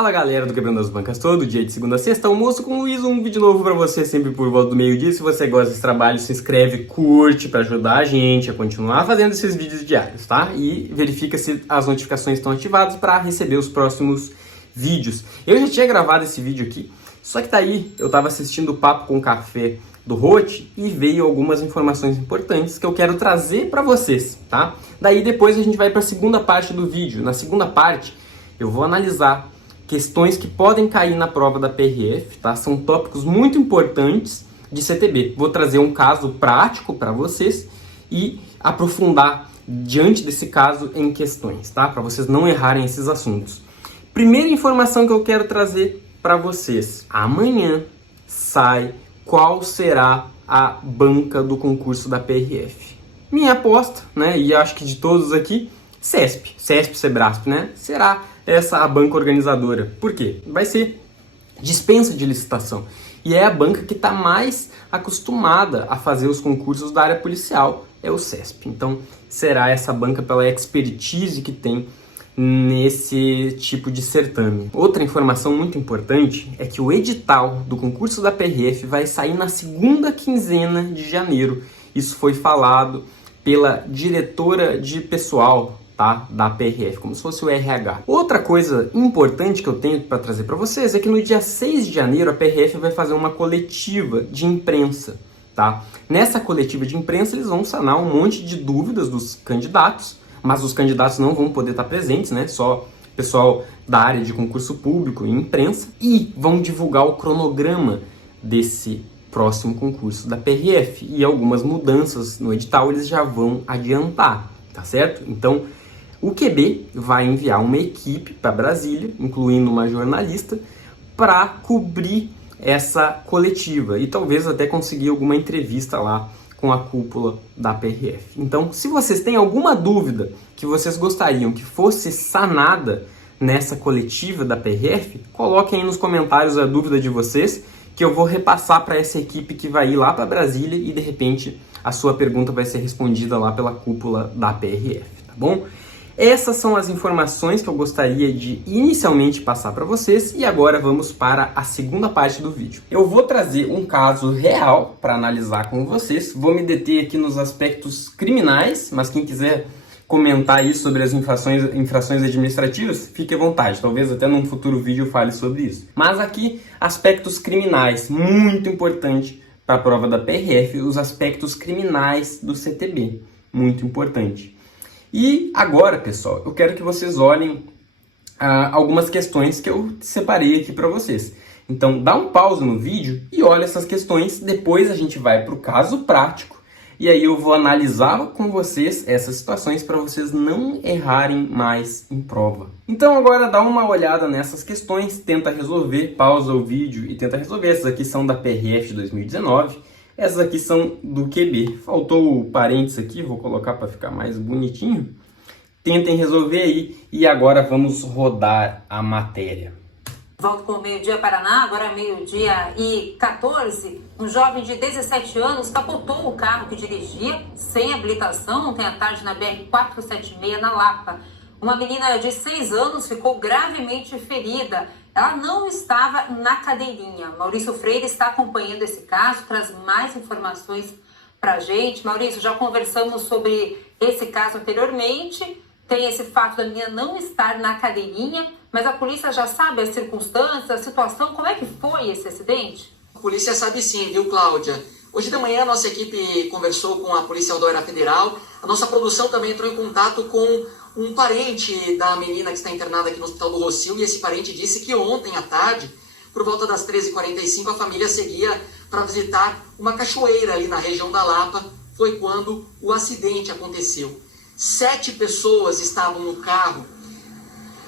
Fala galera do Quebrando as Bancas, todo dia de segunda a sexta, almoço com o Luiz, um vídeo novo pra você sempre por volta do meio-dia. Se você gosta desse trabalho, se inscreve, curte pra ajudar a gente a continuar fazendo esses vídeos diários, tá? E verifica se as notificações estão ativadas pra receber os próximos vídeos. Eu já tinha gravado esse vídeo aqui, só que tá aí, eu tava assistindo o Papo com Café do Roth e veio algumas informações importantes que eu quero trazer pra vocês, tá? Daí depois a gente vai pra segunda parte do vídeo. Na segunda parte, eu vou analisar questões que podem cair na prova da PRF, tá? São tópicos muito importantes de CTB. Vou trazer um caso prático para vocês e aprofundar diante desse caso em questões, tá? Para vocês não errarem esses assuntos. Primeira informação que eu quero trazer para vocês. Amanhã sai qual será a banca do concurso da PRF. Minha aposta, né? E acho que de todos aqui, CESP, Sebrasp, né? Será essa a banca organizadora. Por quê? Vai ser dispensa de licitação. E é a banca que está mais acostumada a fazer os concursos da área policial, é o CESP. Então, será essa banca pela expertise que tem nesse tipo de certame. Outra informação muito importante é que o edital do concurso da PRF vai sair na segunda quinzena de janeiro. Isso foi falado pela diretora de pessoal, tá, da PRF, como se fosse o RH. Outra coisa importante que eu tenho para trazer para vocês é que no dia 6 de janeiro a PRF vai fazer uma coletiva de imprensa, tá? Nessa coletiva de imprensa eles vão sanar um monte de dúvidas dos candidatos, mas os candidatos não vão poder estar presentes, né? Só pessoal da área de concurso público e imprensa, e vão divulgar o cronograma desse próximo concurso da PRF e algumas mudanças no edital eles já vão adiantar, tá certo? Então, o QB vai enviar uma equipe para Brasília, incluindo uma jornalista, para cobrir essa coletiva e talvez até conseguir alguma entrevista lá com a cúpula da PRF. Então, se vocês têm alguma dúvida que vocês gostariam que fosse sanada nessa coletiva da PRF, coloquem aí nos comentários a dúvida de vocês, que eu vou repassar para essa equipe que vai ir lá para Brasília e de repente a sua pergunta vai ser respondida lá pela cúpula da PRF, tá bom? Essas são as informações que eu gostaria de inicialmente passar para vocês e agora vamos para a segunda parte do vídeo. Eu vou trazer um caso real para analisar com vocês, vou me deter aqui nos aspectos criminais, mas quem quiser comentar aí sobre as infrações administrativas, fique à vontade, talvez até num futuro vídeo eu fale sobre isso. Mas aqui, aspectos criminais, muito importante para a prova da PRF, os aspectos criminais do CTB, muito importante. E agora, pessoal, eu quero que vocês olhem algumas questões que eu separei aqui para vocês. Então, dá um pause no vídeo e olha essas questões, depois a gente vai para o caso prático e aí eu vou analisar com vocês essas situações para vocês não errarem mais em prova. Então agora dá uma olhada nessas questões, tenta resolver, pausa o vídeo e tenta resolver. Essas aqui são da PRF de 2019. Essas aqui são do QB. Faltou o parênteses aqui, vou colocar para ficar mais bonitinho. Tentem resolver aí e agora vamos rodar a matéria. Volto com o Meio-Dia Paraná, agora meio-dia e 14. Um jovem de 17 anos capotou o carro que dirigia sem habilitação ontem à tarde na BR-476 na Lapa. Uma menina de 6 anos ficou gravemente ferida. Ela não estava na cadeirinha. Maurício Freire está acompanhando esse caso, traz mais informações para a gente. Maurício, já conversamos sobre esse caso anteriormente. Tem esse fato da menina não estar na cadeirinha, mas a polícia já sabe as circunstâncias, a situação. Como é que foi esse acidente? A polícia sabe sim, viu, Cláudia? Hoje de manhã a nossa equipe conversou com a Polícia Rodoviária Federal. A nossa produção também entrou em contato com um parente da menina que está internada aqui no Hospital do Rossio, e esse parente disse que ontem à tarde, por volta das 13h45, a família seguia para visitar uma cachoeira ali na região da Lapa. Foi quando o acidente aconteceu. 7 pessoas estavam no carro.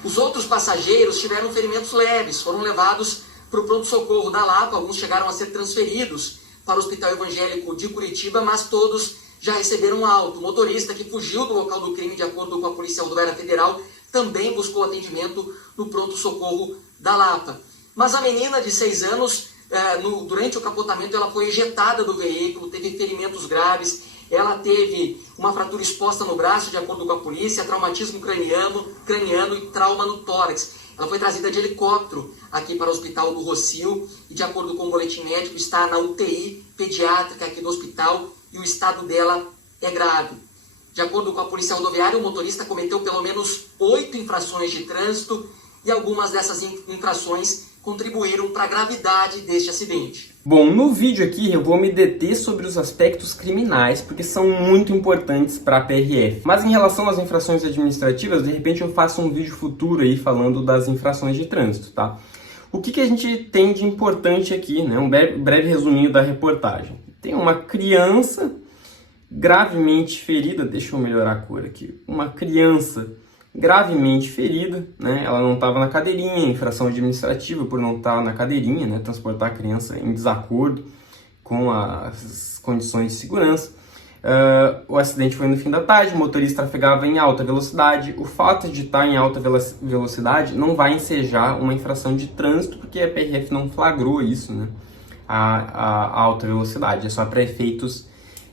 Os outros passageiros tiveram ferimentos leves, foram levados para o pronto-socorro da Lapa. Alguns chegaram a ser transferidos para o Hospital Evangélico de Curitiba, mas todos já receberam alta. O motorista que fugiu do local do crime, de acordo com a Polícia Rodoviária Federal, também buscou atendimento no pronto-socorro da Lapa. Mas a menina de 6 anos, durante o capotamento, ela foi ejetada do veículo, teve ferimentos graves. Ela teve uma fratura exposta no braço, de acordo com a polícia, traumatismo craniano e trauma no tórax. Ela foi trazida de helicóptero aqui para o hospital do Rossio e, de acordo com o boletim médico, está na UTI pediátrica aqui do hospital e o estado dela é grave. De acordo com a polícia rodoviária, o motorista cometeu pelo menos 8 infrações de trânsito e algumas dessas infrações contribuíram para a gravidade deste acidente. Bom, no vídeo aqui eu vou me deter sobre os aspectos criminais, porque são muito importantes para a PRF. Mas em relação às infrações administrativas, de repente eu faço um vídeo futuro aí falando das infrações de trânsito, tá? O que a gente tem de importante aqui, né? Um breve resuminho da reportagem. Tem uma criança gravemente ferida, deixa eu melhorar a cor aqui, uma criança gravemente ferida, né? Ela não estava na cadeirinha, infração administrativa por não estar na cadeirinha, né? Transportar a criança em desacordo com as condições de segurança. O acidente foi no fim da tarde, o motorista trafegava em alta velocidade. O fato de estar em alta velocidade não vai ensejar uma infração de trânsito, porque a PRF não flagrou isso, né? A alta velocidade, é só para efeitos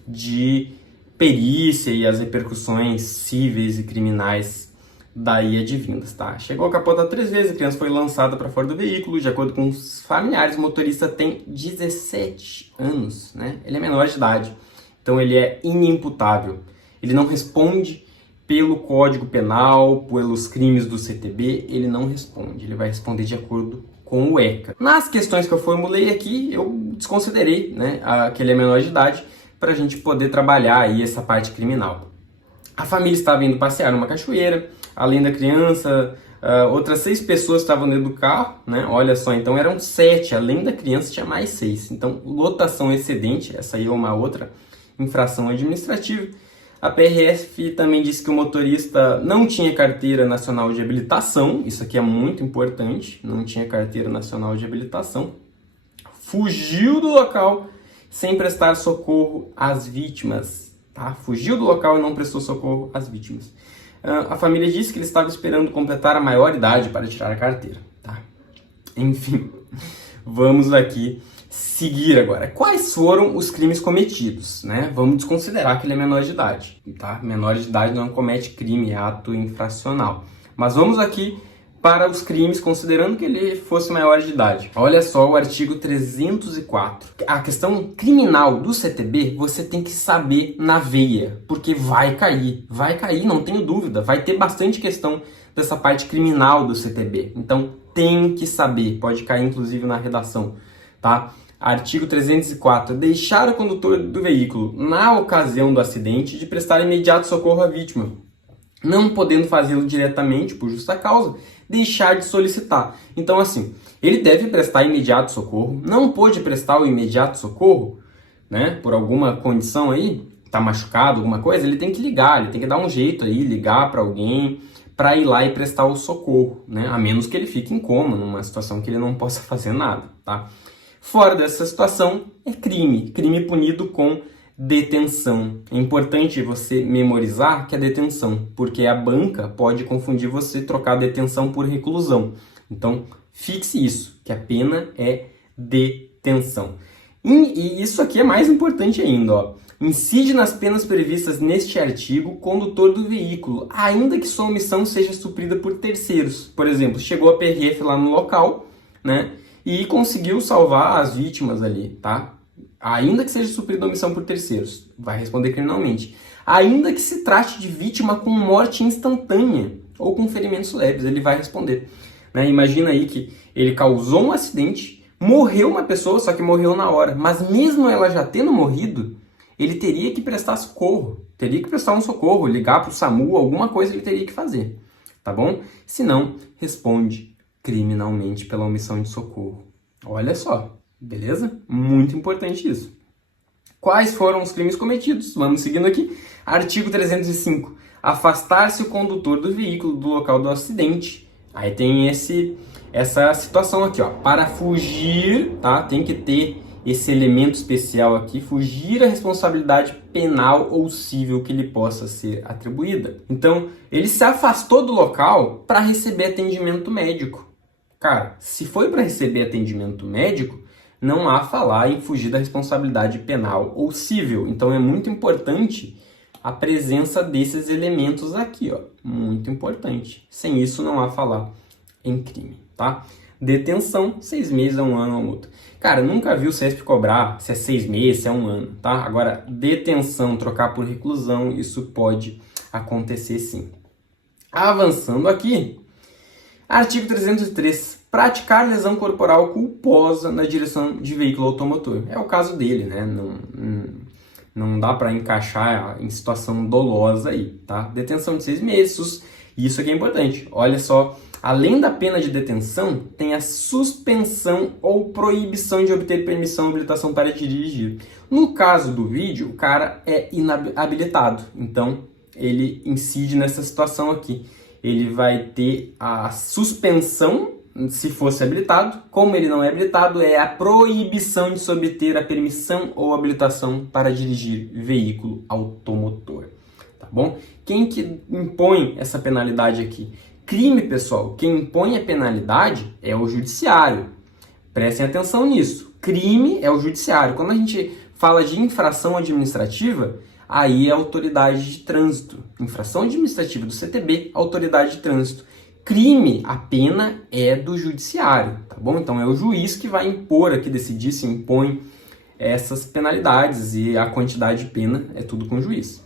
de perícia e as repercussões cíveis e criminais daí advindas, tá? Chegou a capotar 3 vezes, a criança foi lançada para fora do veículo. De acordo com os familiares, o motorista tem 17 anos, né? Ele é menor de idade, então ele é inimputável. Ele não responde pelo Código Penal, pelos crimes do CTB, ele não responde. Ele vai responder de acordo com o ECA. Nas questões que eu formulei aqui, eu desconsiderei, né, que ele é menor de idade, para a gente poder trabalhar aí essa parte criminal. A família estava indo passear numa cachoeira, além da criança, outras 6 pessoas estavam dentro do carro, né? Olha só, então eram 7, além da criança tinha mais 6. Então, lotação excedente, essa aí é uma outra infração administrativa. A PRF também disse que o motorista não tinha carteira nacional de habilitação, isso aqui é muito importante, não tinha carteira nacional de habilitação, fugiu do local sem prestar socorro às vítimas, tá? Fugiu do local e não prestou socorro às vítimas. A família disse que ele estava esperando completar a maioridade para tirar a carteira, tá? Enfim, vamos aqui seguir agora. Quais foram os crimes cometidos, né? Vamos desconsiderar que ele é menor de idade, tá? Menor de idade não comete crime, é ato infracional. Mas vamos aqui para os crimes, considerando que ele fosse maior de idade. Olha só o artigo 304. A questão criminal do CTB, você tem que saber na veia, porque vai cair, não tenho dúvida, vai ter bastante questão dessa parte criminal do CTB. Então, tem que saber, pode cair inclusive na redação, tá? Artigo 304. Deixar o condutor do veículo, na ocasião do acidente, de prestar imediato socorro à vítima, não podendo fazê-lo diretamente, por justa causa, deixar de solicitar. Então, assim, ele deve prestar imediato socorro, não pôde prestar o imediato socorro, né, por alguma condição aí, tá machucado, alguma coisa, ele tem que ligar, ele tem que dar um jeito aí, ligar para alguém, para ir lá e prestar o socorro, né, a menos que ele fique em coma, numa situação que ele não possa fazer nada, tá? Fora dessa situação, é crime punido com detenção. É importante você memorizar que é detenção, porque a banca pode confundir você, trocar detenção por reclusão. Então, fixe isso, que a pena é detenção. E isso aqui é mais importante ainda, ó. Incide nas penas previstas neste artigo o condutor do veículo, ainda que sua omissão seja suprida por terceiros. Por exemplo, chegou a PRF lá no local, né, e conseguiu salvar as vítimas ali, tá? Ainda que seja suprida a omissão por terceiros, vai responder criminalmente. Ainda que se trate de vítima com morte instantânea ou com ferimentos leves, ele vai responder. Né? Imagina aí que ele causou um acidente, morreu uma pessoa, só que morreu na hora. Mas mesmo ela já tendo morrido, ele teria que prestar socorro. Teria que prestar um socorro, ligar para o SAMU, alguma coisa ele teria que fazer. Tá bom? Se não, responde criminalmente pela omissão de socorro. Olha só. Beleza? Muito importante isso. Quais foram os crimes cometidos? Vamos seguindo aqui. Artigo 305. Afastar-se o condutor do veículo do local do acidente. Aí tem essa situação aqui, ó. Para fugir, tá? Tem que ter esse elemento especial aqui. Fugir a responsabilidade penal ou civil que lhe possa ser atribuída. Então, ele se afastou do local para receber atendimento médico. Cara, se foi para receber atendimento médico, não há falar em fugir da responsabilidade penal ou civil. Então é muito importante a presença desses elementos aqui, ó. Muito importante. Sem isso não há falar em crime, tá? Detenção, 6 meses a 1 ano ou multa. Cara, nunca vi o CESP cobrar se é 6 meses, se é 1 ano, tá? Agora, detenção, trocar por reclusão, isso pode acontecer sim. Avançando aqui, artigo 303. Praticar lesão corporal culposa na direção de veículo automotor. É o caso dele, né? Não dá para encaixar em situação dolosa aí, tá? Detenção de 6 meses, isso aqui é importante. Olha só, além da pena de detenção, tem a suspensão ou proibição de obter permissão ou habilitação para dirigir. No caso do vídeo, o cara é inabilitado, então ele incide nessa situação aqui. Ele vai ter a suspensão, se fosse habilitado. Como ele não é habilitado, é a proibição de se obter a permissão ou habilitação para dirigir veículo automotor, tá bom? Quem que impõe essa penalidade aqui? Crime, pessoal, quem impõe a penalidade é o judiciário. Prestem atenção nisso. Crime é o judiciário. Quando a gente fala de infração administrativa, aí é a autoridade de trânsito. Infração administrativa do CTB, autoridade de trânsito. Crime, a pena é do judiciário, tá bom? Então é o juiz que vai impor aqui, decidir se impõe essas penalidades, e a quantidade de pena é tudo com o juiz.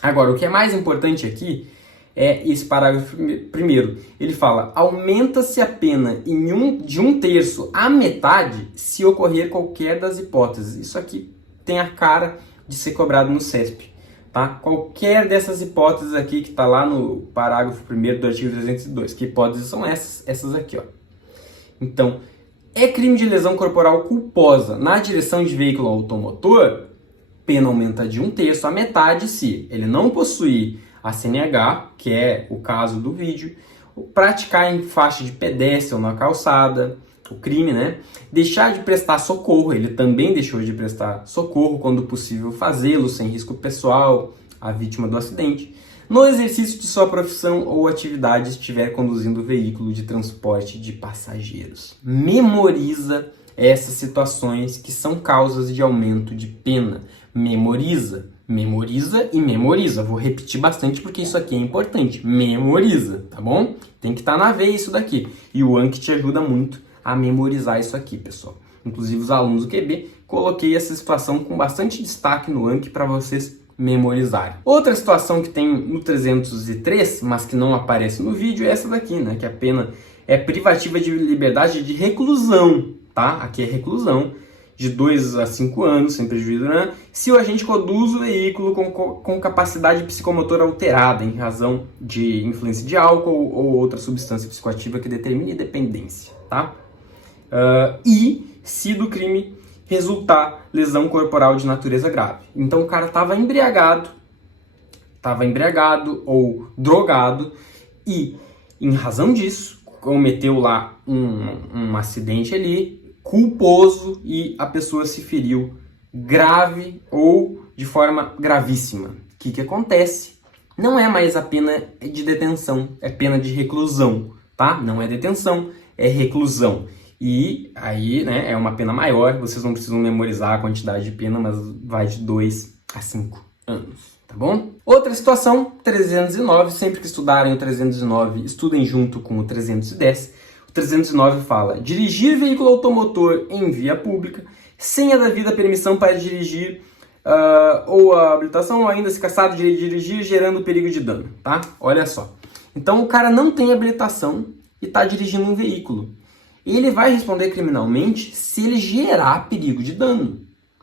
Agora, o que é mais importante aqui é esse parágrafo primeiro. Ele fala: aumenta-se a pena de 1/3 à metade se ocorrer qualquer das hipóteses. Isso aqui tem a cara de ser cobrado no CESP, tá? Qualquer dessas hipóteses aqui que está lá no parágrafo 1º do artigo 302. Que hipóteses são essas aqui, ó. Então, é crime de lesão corporal culposa na direção de veículo automotor, pena aumenta de 1/3 à metade se ele não possuir a CNH, que é o caso do vídeo, praticar em faixa de pedestre ou na calçada, o crime, né? Deixar de prestar socorro, ele também deixou de prestar socorro quando possível fazê-lo sem risco pessoal à vítima do acidente, no exercício de sua profissão ou atividade estiver conduzindo o veículo de transporte de passageiros. Memoriza essas situações que são causas de aumento de pena. Memoriza e memoriza. Vou repetir bastante porque isso aqui é importante. Memoriza, tá bom? Tem que estar na veia isso daqui. E o Anki te ajuda muito a memorizar isso aqui, pessoal. Inclusive os alunos do QB, coloquei essa situação com bastante destaque no Anki para vocês memorizarem. Outra situação que tem no 303, mas que não aparece no vídeo, é essa daqui, né? Que a pena é privativa de liberdade de reclusão, tá? Aqui é reclusão de 2 a 5 anos, sem prejuízo, né? Se o agente conduz o veículo com capacidade psicomotora alterada em razão de influência de álcool ou outra substância psicoativa que determine dependência, tá? E se do crime resultar lesão corporal de natureza grave. Então o cara estava embriagado ou drogado e, em razão disso, cometeu lá um acidente ali, culposo, e a pessoa se feriu grave ou de forma gravíssima. O que acontece? Não é mais a pena de detenção, é pena de reclusão, tá? Não é detenção, é reclusão. E aí, né, é uma pena maior, vocês não precisam memorizar a quantidade de pena, mas vai de 2 a 5 anos, tá bom? Outra situação, 309, sempre que estudarem o 309, estudem junto com o 310. O 309 fala: dirigir veículo automotor em via pública sem a devida permissão para dirigir ou a habilitação, ou ainda se caçado de dirigir gerando perigo de dano, tá? Olha só. Então o cara não tem habilitação e está dirigindo um veículo. Ele vai responder criminalmente se ele gerar perigo de dano,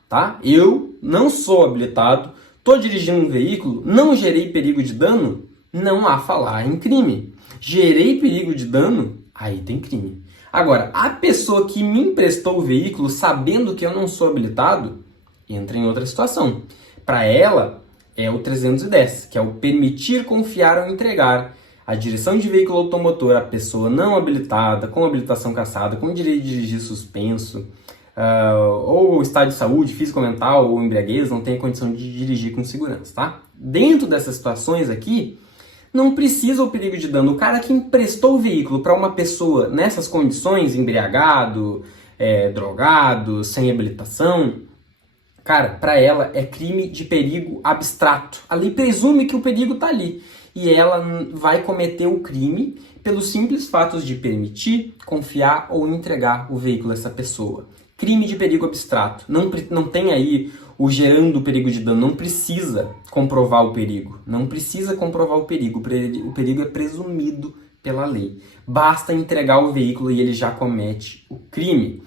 tá? Eu não sou habilitado, estou dirigindo um veículo, não gerei perigo de dano, não há falar em crime. Gerei perigo de dano, aí tem crime. Agora, a pessoa que me emprestou o veículo sabendo que eu não sou habilitado, entra em outra situação. Para ela, é o 310, que é o permitir, confiar ou entregar a direção de veículo automotor à pessoa não habilitada, com habilitação cassada, com direito de dirigir suspenso, ou estado de saúde, físico ou mental, ou embriaguez, não tem condição de dirigir com segurança, tá? Dentro dessas situações aqui, não precisa o perigo de dano. O cara que emprestou o veículo para uma pessoa nessas condições, embriagado, drogado, sem habilitação, cara, para ela é crime de perigo abstrato. A lei presume que o perigo está ali e ela vai cometer o crime pelos simples fatos de permitir, confiar ou entregar o veículo a essa pessoa. Crime de perigo abstrato. Não tem aí o gerando perigo de dano, não precisa comprovar o perigo. Não precisa comprovar o perigo. O perigo é presumido pela lei. Basta entregar o veículo e ele já comete o crime.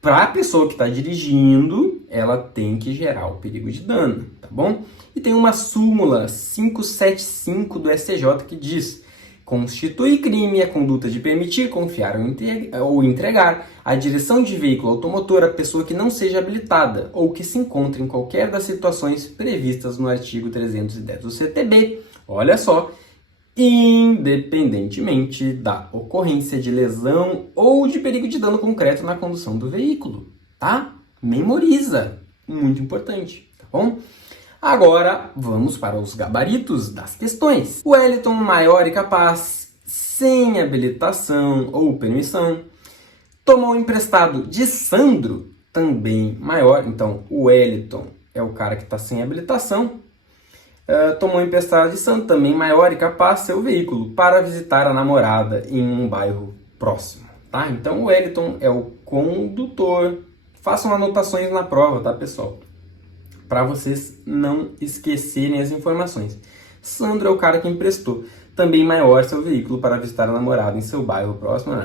Para a pessoa que está dirigindo, ela tem que gerar o perigo de dano, tá bom? E tem uma súmula 575 do STJ que diz: constitui crime a conduta de permitir, confiar ou entregar a direção de veículo automotor a pessoa que não seja habilitada ou que se encontre em qualquer das situações previstas no artigo 310 do CTB. Olha só, independentemente da ocorrência de lesão ou de perigo de dano concreto na condução do veículo, tá? Memoriza, muito importante, tá bom? Agora, vamos para os gabaritos das questões. O Wellington maior e capaz, sem habilitação ou permissão, tomou emprestado de Sandro, também maior. Então, o Wellington é o cara que está sem habilitação. Tomou emprestado de Sandro, também maior e capaz, seu veículo para visitar a namorada em um bairro próximo. Tá? Então, o Wellington é o condutor. Façam anotações na prova, tá, pessoal? Para vocês não esquecerem as informações. Sandro é o cara que emprestou, também maior, seu veículo para visitar a namorada em seu bairro próximo.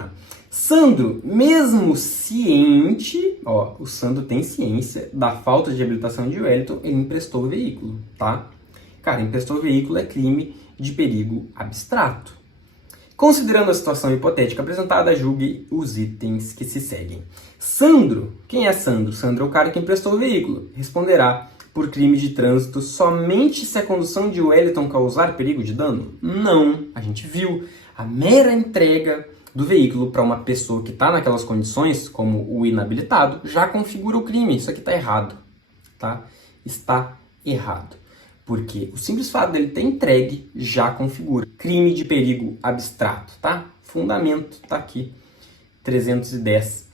Sandro, mesmo ciente, o Sandro tem ciência da falta de habilitação de Wellington, ele emprestou o veículo, tá? Cara, emprestou o veículo é crime de perigo abstrato. Considerando a situação hipotética apresentada, julgue os itens que se seguem. Sandro, quem é Sandro? Sandro é o cara que emprestou o veículo. Responderá por crime de trânsito somente se a condução de Wellington causar perigo de dano? Não, a gente viu. A mera entrega do veículo para uma pessoa que está naquelas condições, como o inabilitado, já configura o crime. Isso aqui está errado, tá? Está errado. Porque o simples fato dele ter entregue já configura crime de perigo abstrato, tá? Fundamento tá aqui, 310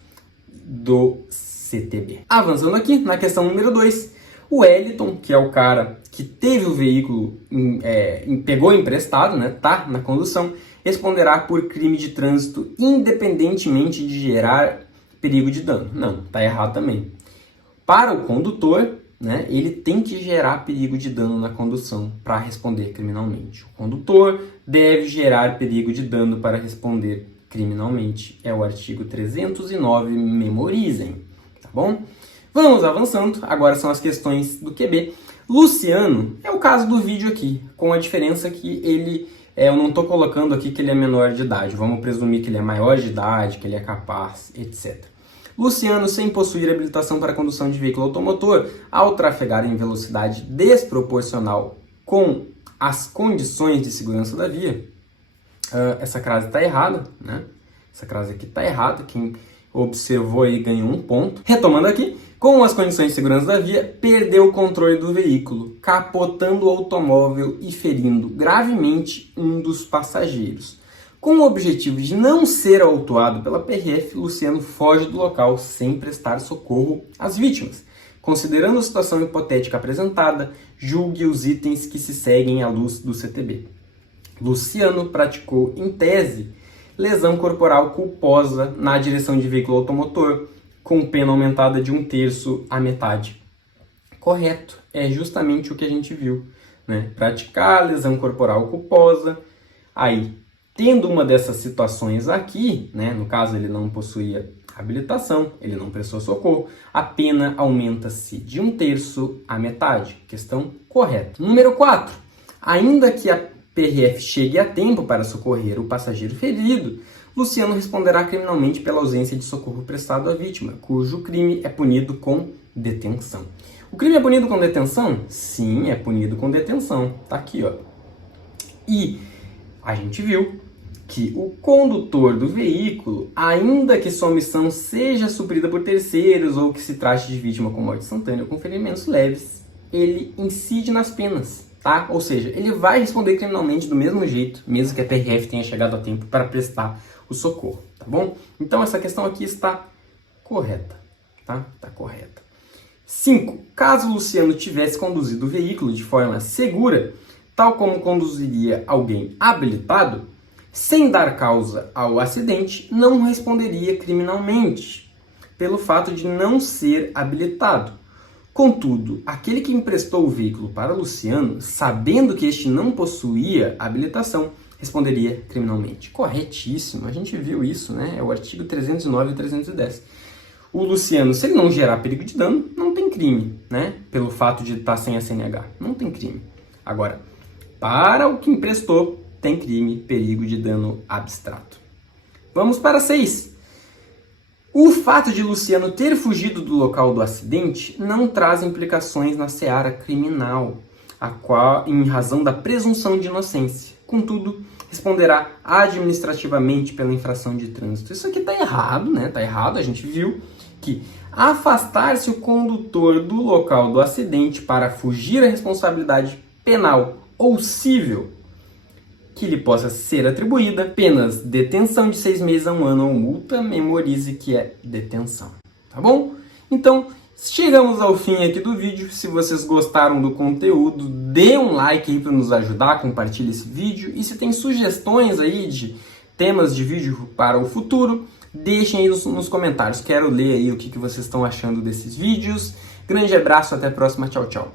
do CTB. Avançando aqui na questão número 2, o Wellington, que é o cara que teve o veículo, pegou emprestado, né? Tá na condução, responderá por crime de trânsito independentemente de gerar perigo de dano. Não, tá errado também. Para o condutor, né, ele tem que gerar perigo de dano na condução para responder criminalmente. O condutor deve gerar perigo de dano para responder criminalmente. É o artigo 309, memorizem, tá bom? Vamos avançando, agora são as questões do QB. Luciano é o caso do vídeo aqui, com a diferença que ele, eu não estou colocando aqui que ele é menor de idade, vamos presumir que ele é maior de idade, que ele é capaz, etc. Luciano, sem possuir habilitação para condução de veículo automotor, ao trafegar em velocidade desproporcional com as condições de segurança da via. Essa crase está errada, né? Essa crase aqui está errada, quem observou aí ganhou um ponto. Retomando aqui, com as condições de segurança da via, perdeu o controle do veículo, capotando o automóvel e ferindo gravemente um dos passageiros. Com o objetivo de não ser autuado pela PRF, Luciano foge do local sem prestar socorro às vítimas. Considerando a situação hipotética apresentada, julgue os itens que se seguem à luz do CTB. Luciano praticou, em tese, lesão corporal culposa na direção de veículo automotor, com pena aumentada de 1/3 à metade. Correto, é justamente o que a gente viu, né? Praticar lesão corporal culposa, aí, tendo uma dessas situações aqui, né, no caso ele não possuía habilitação, ele não prestou socorro, a pena aumenta-se de 1/3 à metade. Questão correta. Número 4. Ainda que a PRF chegue a tempo para socorrer o passageiro ferido, Luciano responderá criminalmente pela ausência de socorro prestado à vítima, cujo crime é punido com detenção. O crime é punido com detenção? Sim, é punido com detenção. Tá aqui, ó. E a gente viu que o condutor do veículo, ainda que sua omissão seja suprida por terceiros ou que se trate de vítima com morte instantânea ou com ferimentos leves, ele incide nas penas, tá? Ou seja, ele vai responder criminalmente do mesmo jeito, mesmo que a PRF tenha chegado a tempo para prestar o socorro, tá bom? Então essa questão aqui está correta, tá? Tá correta. 5. Caso o Luciano tivesse conduzido o veículo de forma segura, tal como conduziria alguém habilitado, sem dar causa ao acidente, não responderia criminalmente, pelo fato de não ser habilitado. Contudo, aquele que emprestou o veículo para Luciano, sabendo que este não possuía habilitação, responderia criminalmente. Corretíssimo, a gente viu isso, né? É o artigo 309 e 310. O Luciano, se ele não gerar perigo de dano, não tem crime, né? Pelo fato de estar sem a CNH, não tem crime. Agora, para o que emprestou, tem crime, perigo de dano abstrato. Vamos para 6. O fato de Luciano ter fugido do local do acidente não traz implicações na seara criminal, a qual, em razão da presunção de inocência. Contudo, responderá administrativamente pela infração de trânsito. Isso aqui está errado, né? Está errado, a gente viu que afastar-se o condutor do local do acidente para fugir à responsabilidade penal ou civil que lhe possa ser atribuída, apenas detenção de 6 meses a 1 ano ou multa, memorize que é detenção, tá bom? Então, chegamos ao fim aqui do vídeo. Se vocês gostaram do conteúdo, dê um like aí para nos ajudar, compartilhe esse vídeo. E se tem sugestões aí de temas de vídeo para o futuro, deixem aí nos comentários. Quero ler aí o que vocês estão achando desses vídeos. Grande abraço, até a próxima. Tchau, tchau.